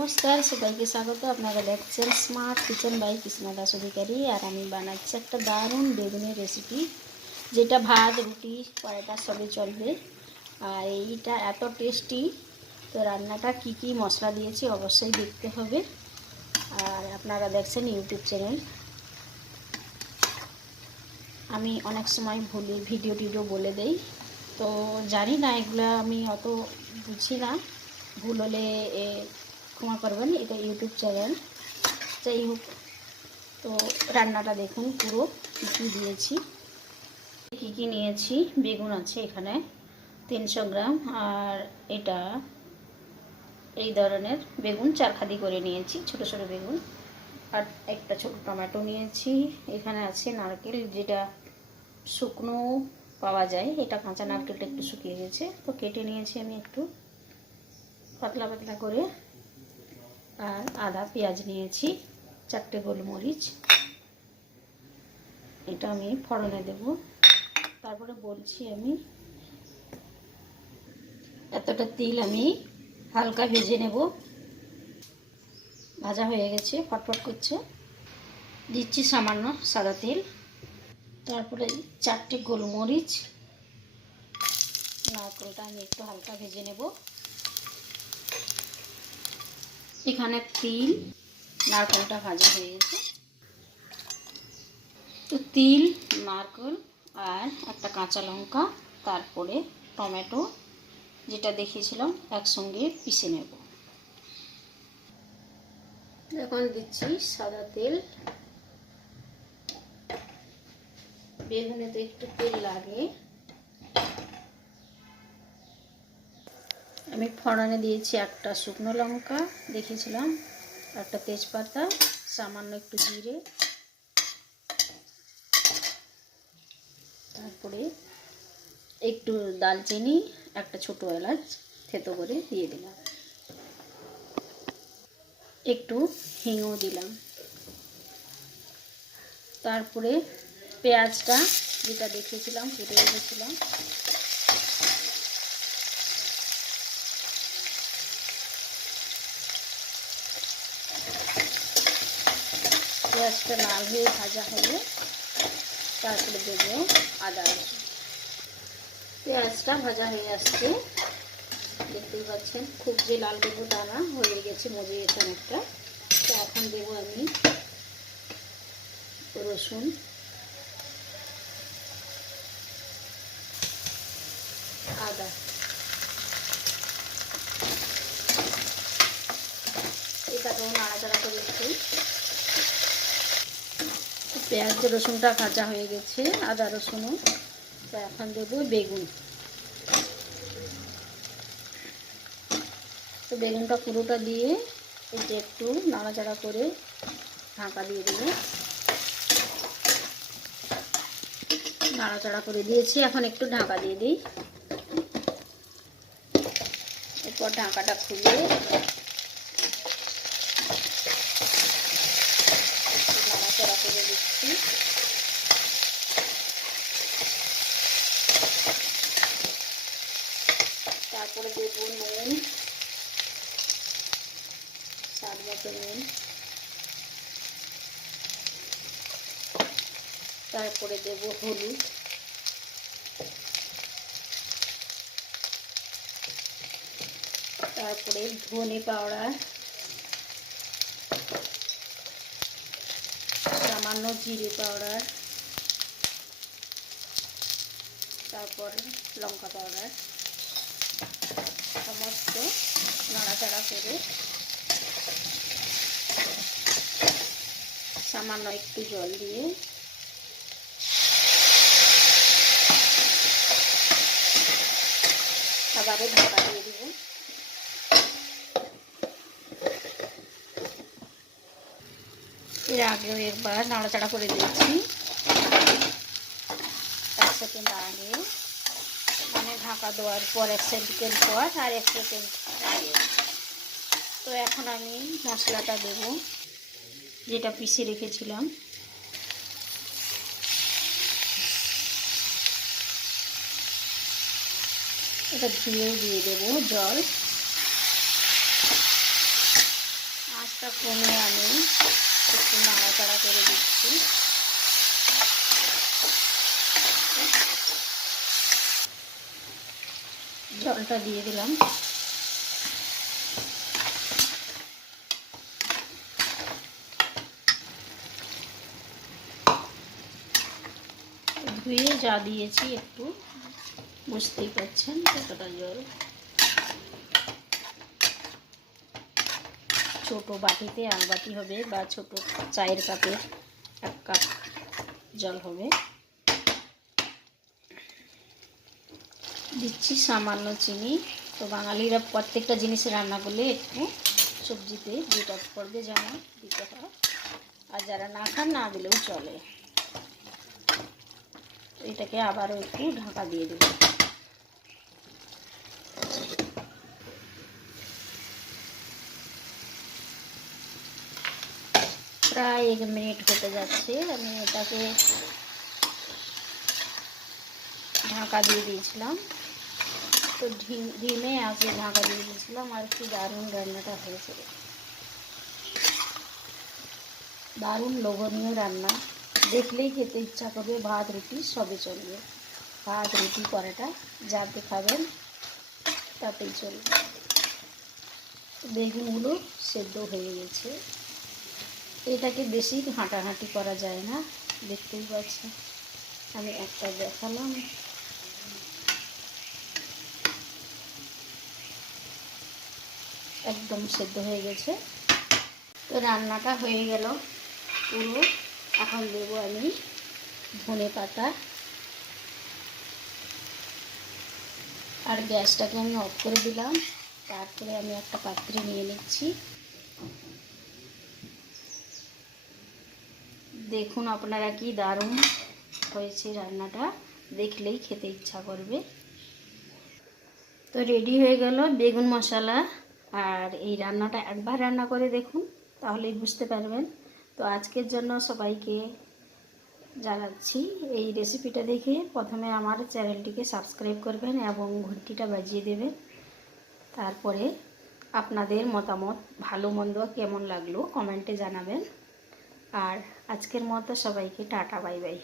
নমস্কার, সবাইকে স্বাগত। আপনারা দেখছেন smart kitchen by Krishna Das Adhikari আর আমি বানাচ্ছি একটা দারুণ বেগুনের রেসিপি, যেটা ভাত, রুটি, পরোটা সবে চলবে। আর এইটা এত টেস্টি। তো রান্নাটা কি কি মশলা দিয়েছি অবশ্যই দেখতে হবে। আর আপনারা দেখছেন ইউটিউব চ্যানেল। আমি অনেক সময় ভুলে, ভিডিও টিডিও বলে দেই। তো জানি না, এগুলো আমি অত বুঝি না। ভুল হলে ক্ষমা করবেন, এটা ইউটিউব চ্যানেল। যাই হোক, তো রান্নাটা দেখুন, পুরো কী কী দিয়েছি। কী কী নিয়েছি? বেগুন আছে এখানে, তিনশো গ্রাম। আর এটা এই ধরনের বেগুন চারখাদি করে নিয়েছি, ছোট ছোট বেগুন। আর একটা ছোট টমেটো নিয়েছি। এখানে আছে নারকেল, যেটা শুকনো পাওয়া যায়। এটা কাঁচা নারকেলটা একটু শুকিয়ে গেছে। তো কেটে নিয়েছি আমি একটু। পাতলা পাতলা করে। আর আদা, পেঁয়াজ নিয়েছি, চারটে গোলমরিচ। এটা আমি ফড়নে দেব। তারপরে বলছি আমি, এতটা তিল আমি হালকা ভেজে নেব। ভাজা হয়ে গেছে, ফটফট করছে। দিচ্ছি সামান্য সাদা তেল। তারপরে চারটে গোলমরিচ। নারকেলটা আমি একটু হালকা ভেজে নেব। এখানে তিল, নারকেলটা ভাজা হয়ে গেছে। তো তিল, নারকেল আর একটা কাঁচা লঙ্কা, তারপরে টমেটো, যেটা দেখিয়েছিলাম, একসঙ্গে পিষে নেব। এখন দিচ্ছি সাদা তেল। বেগুনে তো একটু তেল লাগে। আমি ফড়নে দিয়েছি একটা শুকনো লঙ্কা দেখিয়েছিলাম একটা তেজপাতা, সামান্য একটু জিরে। তারপরে একটু দালচিনি, একটা ছোটো এলাচ থেতো করে দিয়ে দিলাম। একটু হিঙও দিলাম। তারপরে পেঁয়াজটা, যেটা দেখেছিলাম, কেটে রেখেছিলাম পেঁয়াজটা লাল হয়ে ভাজা হলে তারপরে দেব আদা রসুন। পেঁয়াজটা ভাজা হয়ে আসছে। দেখতেই পাচ্ছেন, খুব যে লাল দেবো দানা হয়ে গেছে মজে গেছে অনেকটা তো এখন দেবো আমি রসুন আদা এটাকেও নাড়াচাড়া করে একটু পেঁয়াজ, রসুনটা কাঁচা হয়ে গেছে, আদা রসুনও তো এখন দেবো বেগুন। তো বেগুনটা পুরোটা দিয়ে এটা একটু নাড়াচাড়া করে ঢাকা দিয়ে দেবো। নাড়াচাড়া করে দিয়েছি, এখন একটু ঢাকা দিয়ে দিই। এরপর ঢাকাটা খুলে নাড়াচাড়া করে দিচ্ছি তারপরে দেব নুন স্বাদ মতো নুন তারপরে দেব হলুদ। তারপরে ধনে পাউডার সামান্য জিরে পাউডার তারপর লঙ্কা পাউডার সমস্ত নাড়াচাড়া করে সামান্য একটু জল দিয়ে আবারও ঢাকা দিয়ে দেবো। এর আগেও একবার নাড়াচাড়া করে দিয়েছি। এক সেকেন্ড আগে। মানে ঢাকা দেওয়ার পর, এক সেকেন্ড পর আর এক সেকেন্ড তো এখন আমি মশলাটা দেব, যেটা পিষে রেখেছিলাম। এটা ধুয়েও দিয়ে দেবো জল। গ্যাসটা কমিয়ে আমি একটু নাড়াচাড়া করে দিচ্ছি। জলটা দিয়ে দিলাম। ধুয়ে যা দিয়েছি একটু। বুঝতেই পারছেন কতটা জল। ছোট বাটিতে এক বাটি হবে বা ছোট চায়ের কাপে এক কাপ জল হবে। দিচ্ছি সামান্য চিনি। তো বাঙালিরা প্রত্যেকটা জিনিসে রান্না করলে একটু সবজিতে যেটা পড়বে যেমন দিতে হয়। আর যারা না খান, না দিলেও চলে। এটাকে আবারও একটু ঢাকা দিয়ে দেবো প্রায় এক মিনিট হতে যাচ্ছে। আমি এটাকে ঢাকা দিয়ে দিয়েছিলাম। তো ধিমে আঁচে ঢাকা দিয়ে দিয়েছিলাম আর কি দারুণ রান্নাটা হয়েছে। দারুণ লোভনীয় রান্না। দেখলেই খেতে ইচ্ছা করবে, ভাত, রুটি সবে চলবে। ভাত, রুটি, পরাটা যাতে খাবেন, তাতেই চলবে। বেগুনগুলো সেদ্ধ হয়ে গেছে। এটাকে বেশি হাঁটাহাঁটি করা যায় না, দেখতেই পাচ্ছি। আমি একটা দেখালাম। একদম সেদ্ধ হয়ে গেছে। তো রান্নাটা হয়ে গেল পুরো। এখন দেবো আমি ধনে পাতা। আর গ্যাসটাকে আমি অফ করে দিলাম। তারপরে আমি একটা পাত্রে নিয়ে নিচ্ছি। দেখুন আপনারা কি দারুণ হয়েছে রান্নাটা। দেখলেই খেতে ইচ্ছা করবে। তো রেডি হয়ে গেল বেগুন মশলা। আর এই রান্নাটা একবার রান্না করে দেখুন, তাহলেই বুঝতে পারবেন। তো আজকের জন্য সবাইকে জানাচ্ছি, এই রেসিপিটা দেখে প্রথমে আমার চ্যানেলটিকে সাবস্ক্রাইব করবেন এবং ঘন্টিটা বাজিয়ে দেবেন। তারপরে আপনাদের মতামত, ভালো মন্দ কেমন লাগল কমেন্টে জানাবেন। আর আজকের মতো সবাইকে টাটা বাই বাই।